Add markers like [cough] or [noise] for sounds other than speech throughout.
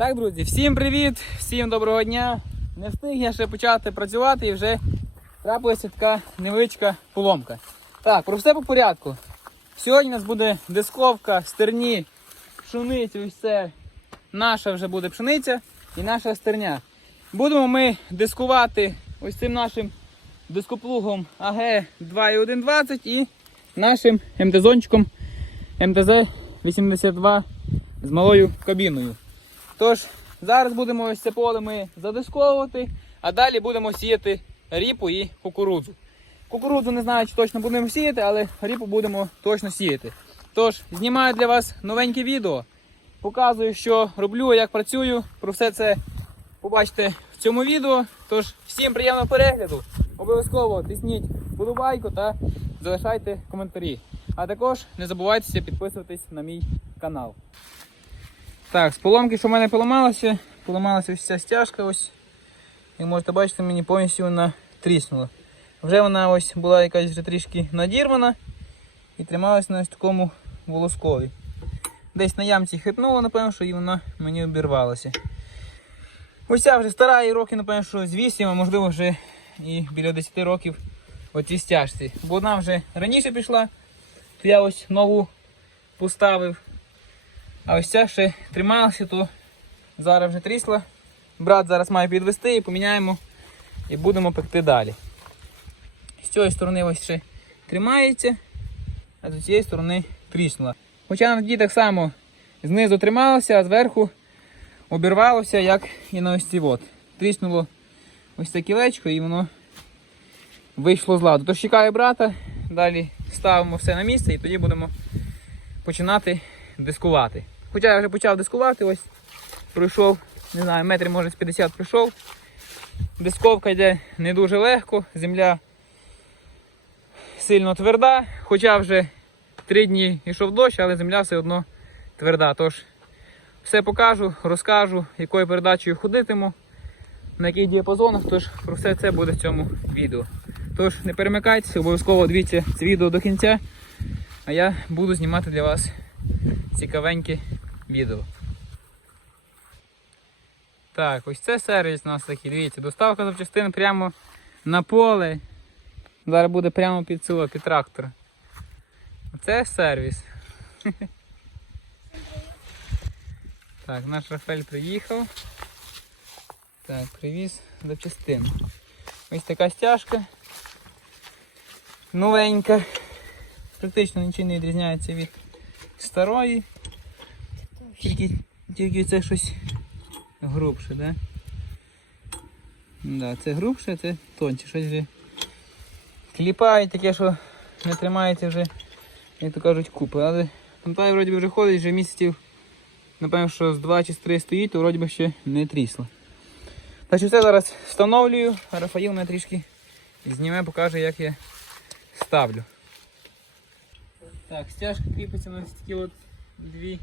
Так, друзі, всім привіт, всім доброго дня. Не встиг я ще почати працювати і вже трапилася така невеличка поломка. Так, про все по порядку. Сьогодні у нас буде дисковка, стерні, пшениця, ось це наша вже буде пшениця і наша стерня. Будемо ми дискувати ось цим нашим дископлугом АГ 2.1.20 і нашим МТЗончиком МТЗ-82 з малою кабіною. Тож, зараз будемо ось це поле ми задисковувати, а далі будемо сіяти ріпу і кукурудзу. Кукурудзу не знаю, чи точно будемо сіяти, але ріпу будемо точно сіяти. Тож, знімаю для вас новеньке відео, показую, що роблю, як працюю. Про все це побачите в цьому відео. Тож, всім приємного перегляду. Обов'язково тисніть вподобайку та залишайте коментарі. А також не забувайте підписуватись на мій канал. Так, з поломки, що в мене поламалося, поламалася ось ця стяжка. ось. Як можете бачити, мені повністю вона тріснула. Вже вона ось була якась вже трішки надірвана і трималась на ось такому волоскові. Десь на ямці хитнуло, напевно, що і вона мені обірвалася. Ось ця вже стара і роки, напевно, що з 8, а можливо вже і біля 10 років оцій стяжці. Бо одна вже раніше пішла, то я ось нову поставив. А ось ця ще трималася, то зараз вже трісла. Брат зараз має підвести і поміняємо і будемо пекти далі. З цієї сторони ось ще тримається, а з цієї сторони тріснула. Хоча на тоді так само знизу трималося, а зверху обірвалося, як і на ось ці от. Тріснуло ось це кілечко і воно вийшло з ладу. Тож чекаю брата, далі ставимо все на місце і тоді будемо починати дискувати. Хоча я вже почав дискувати, ось пройшов, не знаю, метрів може з 50 пройшов. Дисковка йде не дуже легко, земля сильно тверда, хоча вже 3 дні йшов дощ, але земля все одно тверда. Тож все покажу, розкажу, якою передачею ходитиму, на яких діапазонах, тож про все це буде в цьому відео. Тож не перемикайтеся, обов'язково дивіться це відео до кінця, а я буду знімати для вас цікавеньке відео. Так, ось це сервіс у нас такий, дивіться, доставка запчастин прямо на поле. Зараз буде прямо під село, під трактор. Оце сервіс. [laughs] Так, наш Рафель приїхав. Так, привіз запчастин. Ось така стяжка. Новенька. Практично нічого не відрізняється від старої. Тільки, тільки це щось грубше, да? Да, це грубше, це тонче. Щось вже кліпає таке, що не тримається вже, як то кажуть, купи. Але там та вроді вже ходить, вже місяців, напевно, що з 2 чи з 3 стоїть, то вроді би ще не трісло. Так що це зараз встановлюю, а Рафаїл мене трішки зніме, покаже, як я ставлю. Так, стяжка кріпиться на ось такі от дві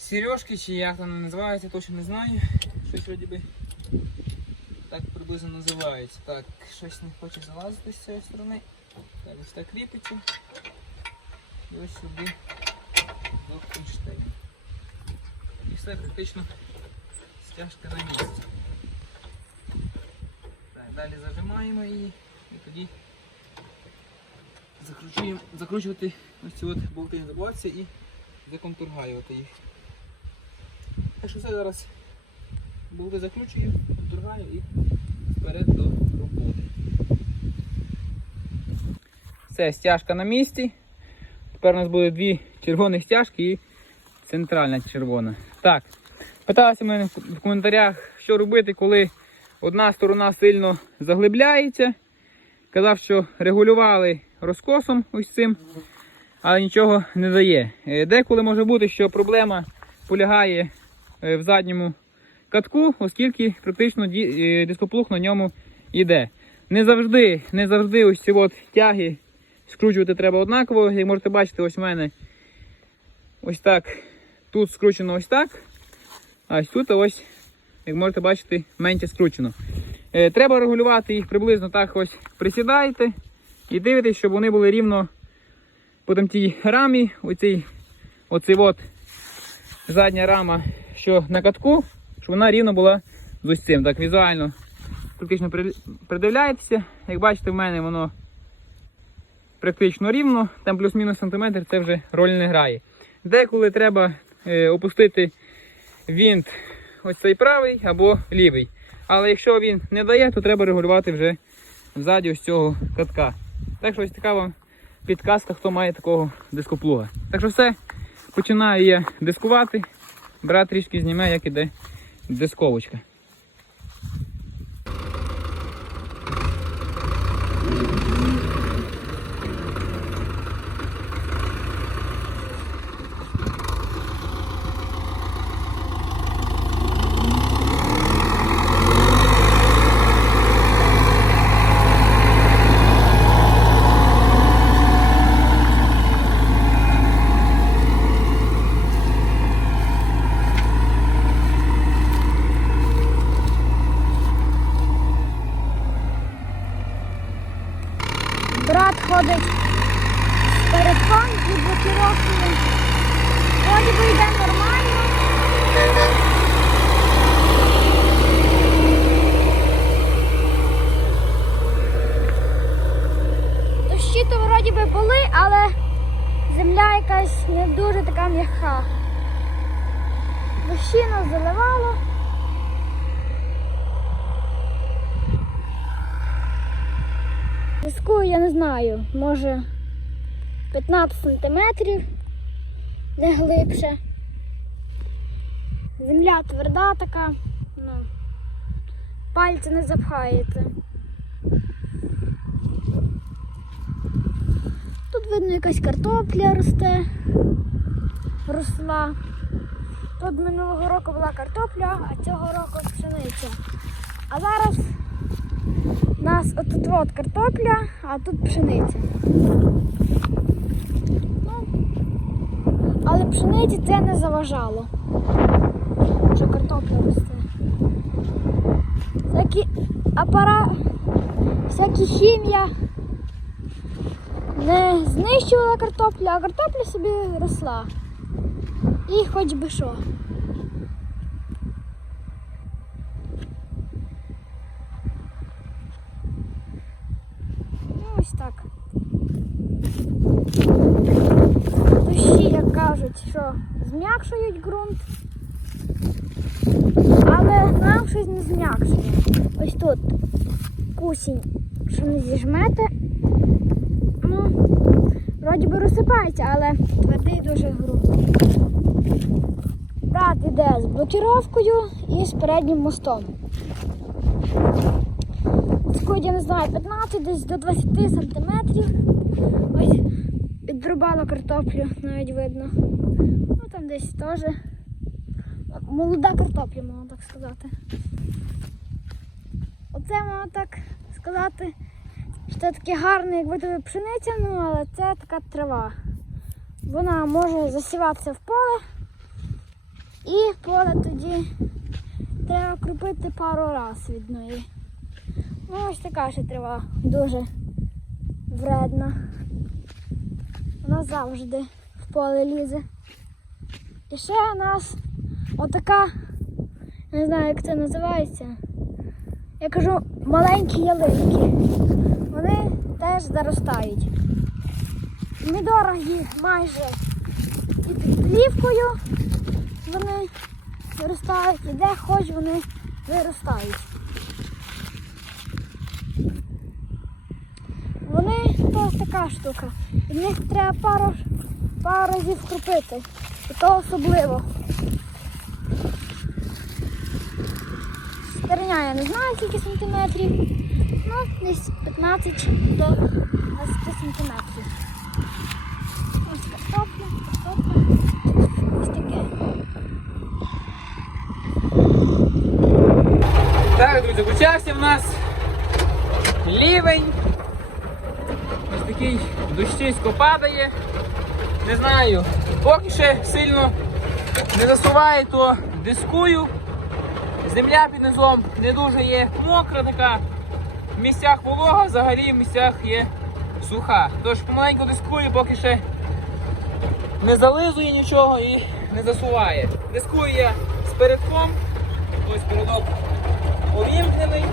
сережки, чи як вона називається, точно не знаю. Щось вроді би так приблизно називається. Так, щось не хоче залазити з цієї сторони. Так, ось так кріпиться. І ось сюди до кронштейну. І все практично стяжка на місці. Так, далі зажимаємо її і тоді закручуємо, закручувати ось ці от болти не і законтургаювати їх. Так що все зараз болти закручую, контургаю і вперед до роботи. Все, стяжка на місці. Тепер у нас буде дві червоні стяжки і центральна червона. Так, питалися мене в коментарях, що робити, коли одна сторона сильно заглибляється. Казав, що регулювали розкосом ось цим, але нічого не дає. Е, Деколи може бути, що проблема полягає в задньому катку, оскільки практично е, дископлуг на ньому йде. Не завжди, не завжди ось ці от тяги скручувати треба однаково. Як можете бачити, ось у мене ось так. Тут скручено ось так. А ось тут ось, як можете бачити, менше скручено. Е, Треба регулювати їх приблизно так ось присідаєте і дивитесь, щоб вони були рівно по там тій рамі. Оцій, оцей от задня рама, що на катку, щоб вона рівно була з ось цим. Так візуально практично при- придивляєтеся. Як бачите, в мене воно практично рівно, там плюс-мінус сантиметр, це вже роль не грає. Деколи треба е, опустити вінт ось цей правий або лівий. Але якщо він не дає, то треба регулювати вже ззаді ось цього катка. Так що ось така вам підказка, хто має такого дископлуга. Так що все, починаю я дискувати. Брат трішки зніме, як іде дисковочка. Брат ходить з передком і блокіровкою. Вроді би йде нормально. Дощі то вроді би були, але земля якась не дуже така м'яка. Дощі нас заливало. Рискую, я не знаю, може 15 сантиметрів, не глибше. Земля тверда така, ну, пальці не запхаєте. Видно якась картопля росте, росла. Тут минулого року була картопля, а цього року пшениця. А зараз у нас отут от картопля, а тут пшениця. Ну, але пшениці це не заважало. Що картопля росте. Всякі апара... всякі хімія не знищувала картоплю, а картопля собі росла. І хоч би що. Ну, ось так. Дощі, як кажуть, що зм'якшують ґрунт. Але нам щось не зм'якшує. Ось тут кусінь, що не зіжмете. Ну, вроді би розсипається, але твердий дуже ґрунт. Брат іде з блокіровкою і з переднім мостом. Сході, я не знаю, 15 десь до 20 сантиметрів. Ось відрубала картоплю, навіть видно. Ну там десь теж. Молода картопля, можна так сказати. Оце можна так сказати, що це таке гарне, якби тобі пшениця, ну але це така трава. Вона може засіватися в поле. І поле тоді треба кропити пару разів від неї. Ну, ось така ще трава дуже вредна. Вона завжди в поле лізе. І ще у нас отака, не знаю, як це називається. Я кажу, маленькі ялинки. Вони теж заростають. Недорогі майже під плівкою вони виростають, і де хоч вони виростають. Вони то така штука. В них треба пару, пару разів кропити. І то особливо. Стерня я не знаю скільки сантиметрів. Ну, десь 15 до 20 сантиметрів. Ось картопля, картопля. Ось таке. Так, друзі, почався в нас лівень. Ось такий дощисько падає. Не знаю, поки ще сильно не засуває, то дискую. Земля під низом не дуже є мокра така. В місцях волога, взагалі в місцях є суха. Тож помаленьку дискую, поки ще не зализує нічого і не засуває. Дискую я з передком. Ось передок увімкнений.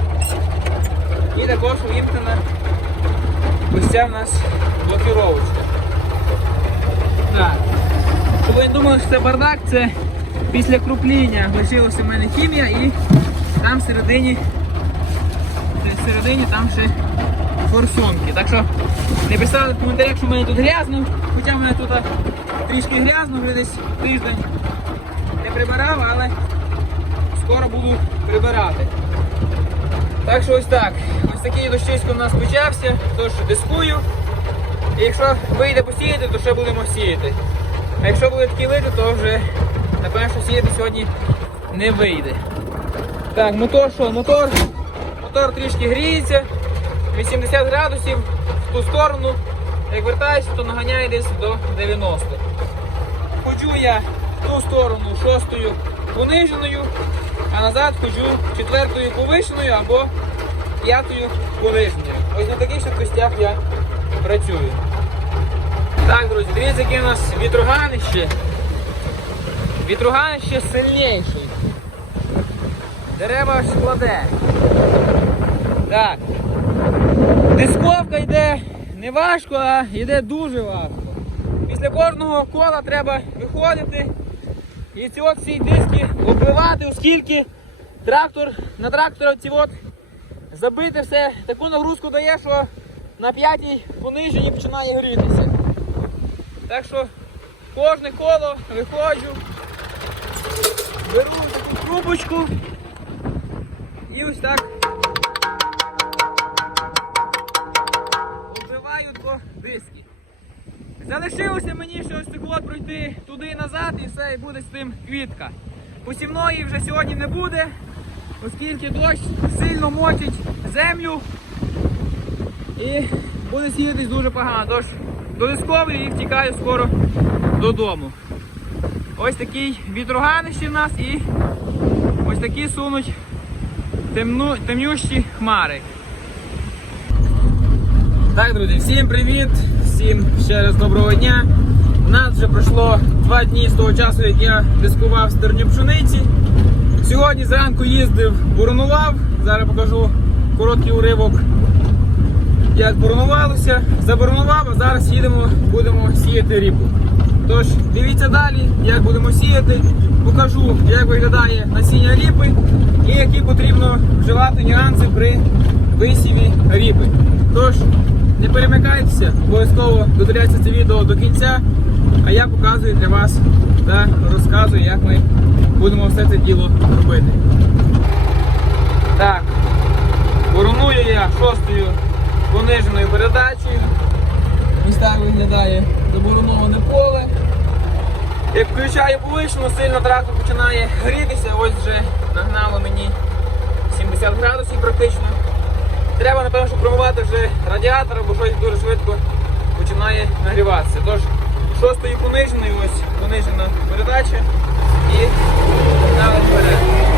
І також увімкнена ось ця в нас блокіровочка. Так. Щоб ви не думали, що це бардак, це після крупління лишилася в мене хімія і там всередині, всередині там ще форсунки. Так що не писали в коментарях, що в мене тут грязно, хоча в мене тут трішки грязно, вже десь тиждень не прибирав, але скоро буду прибирати. Так що ось так. Ось такий дощисько у нас почався, тож дискую. І якщо вийде посіяти, то ще будемо сіяти. А якщо буде такі лити, то вже напевно, що сіяти сьогодні не вийде. Так, мотор що? Мотор, мотор трішки гріється. 80 градусів в ту сторону. Як вертаюся, то наганяє десь до 90. Ходжу я в ту сторону шостою пониженою, а назад ходжу четвертою повишеною або п'ятою пониженою. Ось на таких швидкостях я працюю. Так, друзі, дивіться, яке у нас вітроганище. Вітроганище сильніший. Дерева аж кладе. Так. Дисковка йде не важко, а йде дуже важко. Після кожного кола треба виходити і ці от всі диски оббивати, оскільки трактор на трактора ці от забити все, таку нагрузку дає, що на п'ятій пониженні починає грітися. Так що кожне коло виходжу, беру таку трубочку і ось так оббиваю по диски. Залишилося мені ще ось так пройти туди і назад і все, і буде з тим квітка. Посівної вже сьогодні не буде, оскільки дощ сильно мочить землю і буде сіятись дуже погано. Тож до дискової і втікаю скоро додому. Ось такий вітроганище в нас і ось такі сунуть темну, темнющі хмари. Так, друзі, всім привіт! Всім ще раз доброго дня. У нас вже пройшло два дні з того часу, як я дискував стерню пшениці. Сьогодні зранку їздив, буронував. Зараз покажу короткий уривок, як буронувалося. Заборонував, а зараз їдемо, будемо сіяти ріпу. Тож дивіться далі, як будемо сіяти. Покажу, як виглядає насіння ріпи і які потрібно вживати нюанси при висіві ріпи. Тож, не перемикайтеся, обов'язково додивляйте це відео до кінця, а я показую для вас та розказую, як ми будемо все це діло робити. Так, вороную я шостою пониженою передачею. Ось виглядає забороноване поле. Як включаю повишену, сильно трактор починає грітися, ось вже нагнало мені 70 градусів практично. Треба, напевно, щоб промивати вже радіатор, бо щось дуже швидко починає нагріватися. Тож шостою пониженою, ось понижена передача і погнали вперед.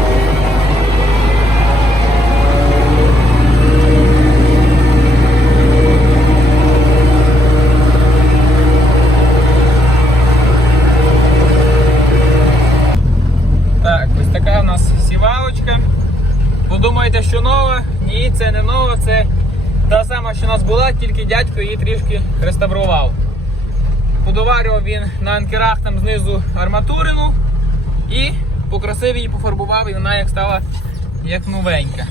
Тільки дядько її трішки реставрував. Подоварював він на анкерах там знизу арматурину і покрасив її, пофарбував, і вона як стала як новенька.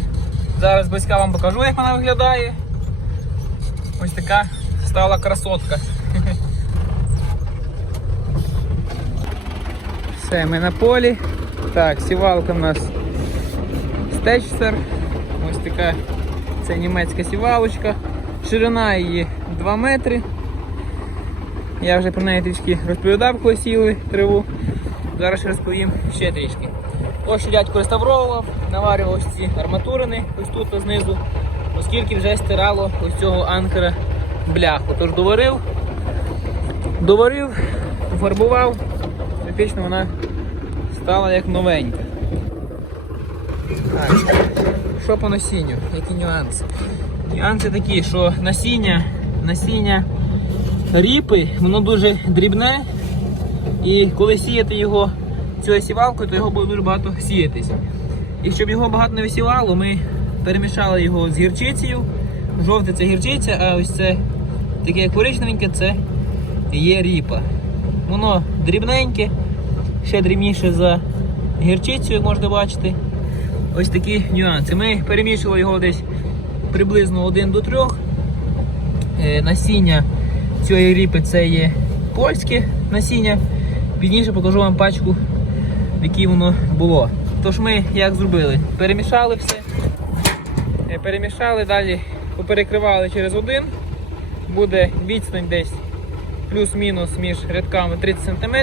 Зараз близька вам покажу, як вона виглядає. Ось така стала красотка. [laughs] Все, ми на полі. Так, сівалка в нас Стечсер. Ось така це німецька сівалочка. Ширина її 2 метри. Я вже про неї трішки розповідав, коли сіли траву. Зараз розповім ще трішки. Ось що дядько реставровував, наварював ось ці арматурини, ось тут знизу, оскільки вже стирало ось цього анкера бляху. Тож доварив, доварив, пофарбував, фактично вона стала як новенька. Що по насінню? Які нюанси? Нюанси такі, що насіння, насіння ріпи, воно дуже дрібне. І коли сіяти його цією сівалкою, то його буде дуже багато сіятись. І щоб його багато не висівало, ми перемішали його з гірчицею. Жовте це гірчиця, а ось це таке коричневеньке, це є ріпа. Воно дрібненьке, ще дрібніше за гірчицю, як можете бачити. Ось такі нюанси. Ми перемішували його десь приблизно 1 до 3. Е, Насіння цієї ріпи це є польське насіння. Пізніше покажу вам пачку, в якій воно було. Тож ми як зробили? Перемішали все. Е, Перемішали, далі поперекривали через один. Буде відстань десь плюс-мінус між рядками 30 см.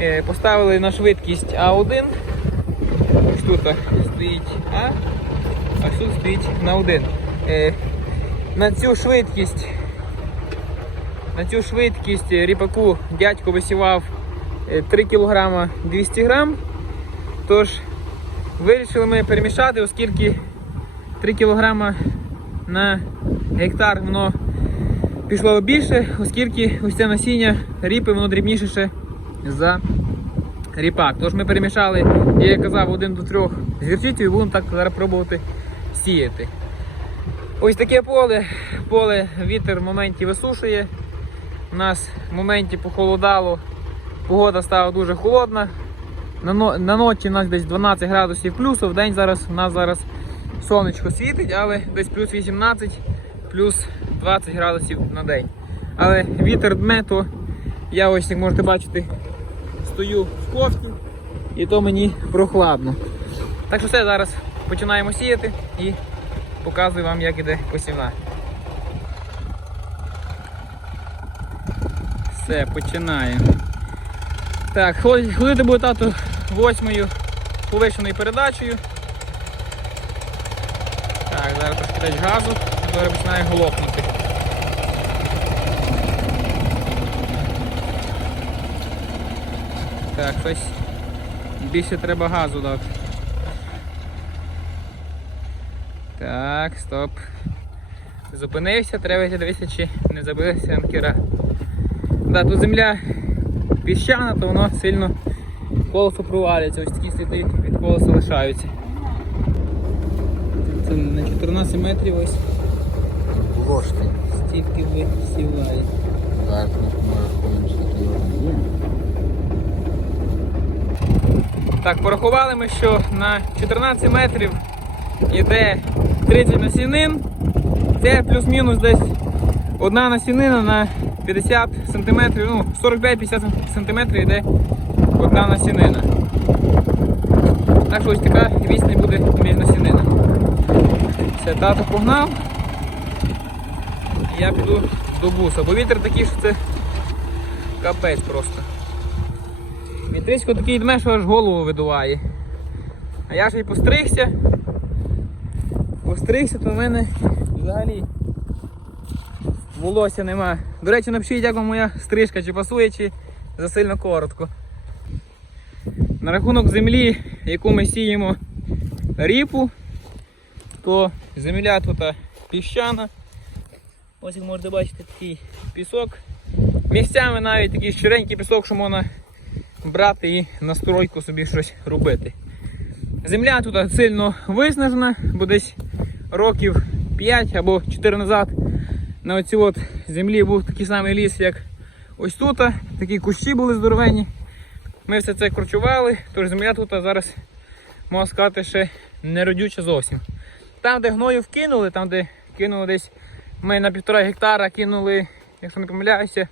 Е, Поставили на швидкість А1. Ось тут стоїть А, а тут стоїть на 1. Е, На цю швидкість на цю швидкість ріпаку дядько висівав е, 3 кг 200 г. Тож вирішили ми перемішати, оскільки 3 кг на гектар воно пішло більше, оскільки ось це насіння ріпи воно дрібніше за ріпак. Тож ми перемішали, як я казав, один до трьох з і будемо так зараз пробувати сіяти. Ось таке поле. Поле вітер в моменті висушує. У нас в моменті похолодало, погода стала дуже холодна. На, на ночі у нас десь 12 градусів плюсу, в день зараз у нас зараз сонечко світить, але десь плюс 18, плюс 20 градусів на день. Але вітер дме, то я ось, як можете бачити, стою в кофті і то мені прохладно. Так що все, зараз починаємо сіяти і показую вам, як іде посівна. Все, починаємо. Так, ходити буде тато восьмою повишеною передачею. Так, зараз трошки дать газу, зараз починає глохнути. Так, щось більше треба газу дати. Так, стоп. Зупинився, треба дивитися, чи не забилася анкера. Да, тут земля піщана, то воно сильно колесо провалюється. Ось такі сліди від колеса лишаються. Це на 14 метрів ось Було ж стільки висіває. Зараз ми. Так, порахували ми, що на 14 метрів йде 30 насінин. Це плюс-мінус десь одна насінина на 50 см, ну 45-50 см йде одна насінина. Так що ось така відстань буде між насінинами. Все, тато погнав. Я піду до буса, бо вітер такий, що це капець просто. Вітричко такий дме, що аж голову видуває. А я ж і постригся. Постригся, то в мене взагалі волосся нема. До речі, напишіть, як вам моя стрижка, чи пасує, чи засильно коротко. На рахунок землі, яку ми сіємо ріпу, то земля тут піщана. Ось як можете бачити такий пісок. Місцями навіть такий щиренький пісок, що можна брати і на стройку собі щось робити. Земля тут сильно виснажена, бо десь років 5 або 4 назад на оцій от землі був такий самий ліс, як ось тут. Такі кущі були здоровенні. Ми все це кручували, тож земля тут зараз, можна сказати, ще не родюча зовсім. Там, де гною вкинули, там, де кинули десь ми на півтора гектара кинули, якщо не помиляюся,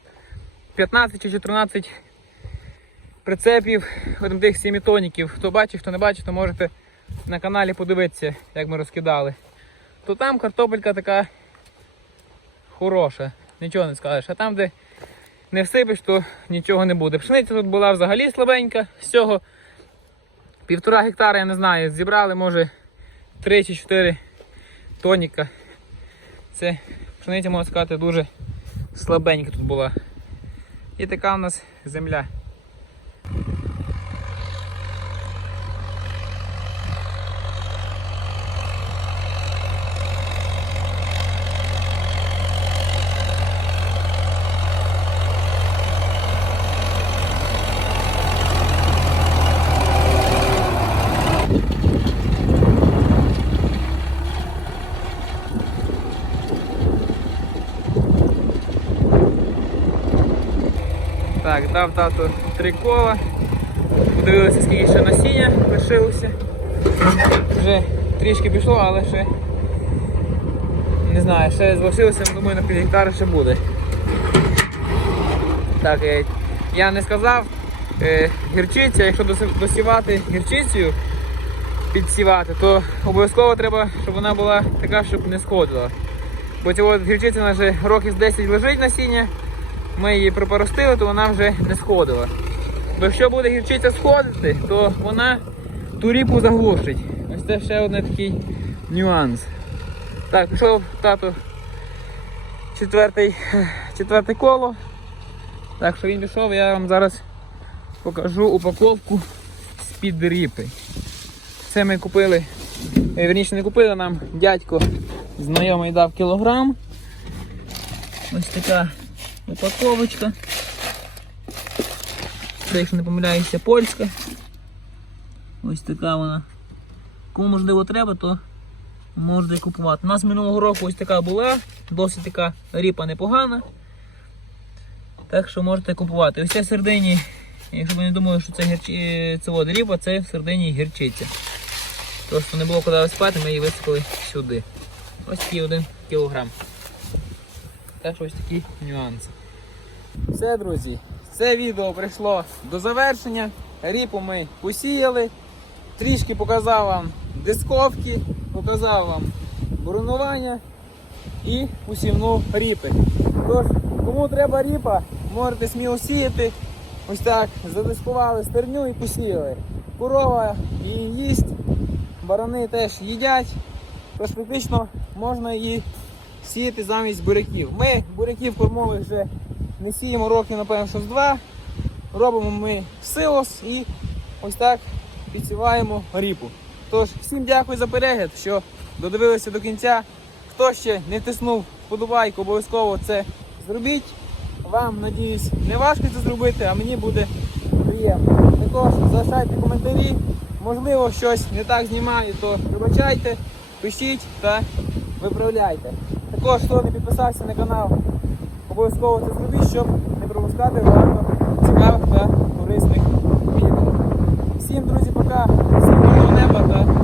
15 чи 14 прицепів тих сімітоніків. Хто бачить, хто не бачить, то можете на каналі подивитися, як ми розкидали. То там картопелька така хороша, нічого не скажеш. А там, де не всипиш, то нічого не буде. Пшениця тут була взагалі слабенька. З цього півтора гектара, я не знаю, зібрали, може 3 чи 4 тоніка. Це пшениця, можна сказати, дуже слабенька тут була. І така у нас земля. Так, дав тато три кола. Подивилися, скільки ще насіння лишилося. Вже трішки пішло, але ще не знаю, ще залишилося, думаю, на пів гектара ще буде. Так, е, я не сказав, е, гірчиця, якщо досівати гірчицею, підсівати, то обов'язково треба, щоб вона була така, щоб не сходила. Бо ця гірчиця вже років з 10 лежить насіння, ми її пропоростили, то вона вже не сходила. Бо якщо буде гірчиця сходити, то вона ту ріпу заглушить. Ось це ще один такий нюанс. Так, пішов тато четвертий, четверте коло. Так що він пішов, я вам зараз покажу упаковку з-під ріпи. Це ми купили, е, верніше не купили нам дядько знайомий дав кілограм. Ось така упаковочка. Це, якщо не помиляюся, польська. Ось така вона. Кому можливо треба, то можете купувати. У нас минулого року ось така була, досить така ріпа непогана. Так що можете купувати. Ось в середині, якщо ви не думали, що це, гірчі... е, це от ріпа, це в середині гірчиця. Просто не було куди висипати, ми її висипали сюди. Ось такий один кілограм. Так ось такі нюанси. Все, друзі, це відео прийшло до завершення. Ріпу ми посіяли. Трішки показав вам дисковки, показав вам боронування і усівну ріпи. Тож, кому треба ріпа, можете сміло сіяти. Ось так задискували стерню і посіяли. Корова її їсть, барани теж їдять. Тож практично можна її сіяти замість буряків. Ми буряків кормових вже не сіємо років, напевно, що з два. Робимо ми силос і ось так підсіваємо ріпу. Тож, всім дякую за перегляд, що додивилися до кінця. Хто ще не тиснув вподобайку, обов'язково це зробіть. Вам, надіюсь, не важко це зробити, а мені буде приємно. Також залишайте коментарі. Можливо, щось не так знімаю, то вибачайте, пишіть та виправляйте. Також, хто не підписався на канал, обов'язково це зробіть, щоб не пропускати багато цікавих та корисних відео. Всім, друзі, пока, всім мирного неба та